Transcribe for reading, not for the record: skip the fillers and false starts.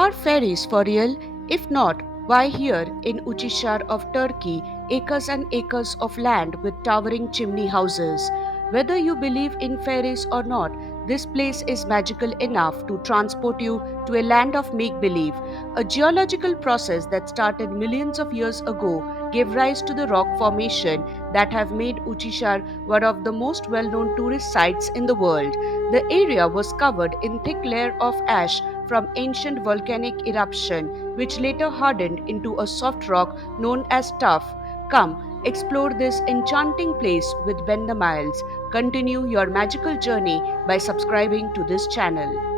Are fairies for real? If not, why here in Uçhisar of Turkey, acres and acres of land with towering chimney houses? Whether you believe in fairies or not, this place is magical enough to transport you to a land of make believe. A geological process that started millions of years ago gave rise to the rock formation that have made Uçhisar one of the most well known tourist sites in the world. The area was covered in thick layer of ash from ancient volcanic eruption, which later hardened into a soft rock known as tuff. Come, explore this enchanting place with Ben the Miles. Continue your magical journey by subscribing to this channel.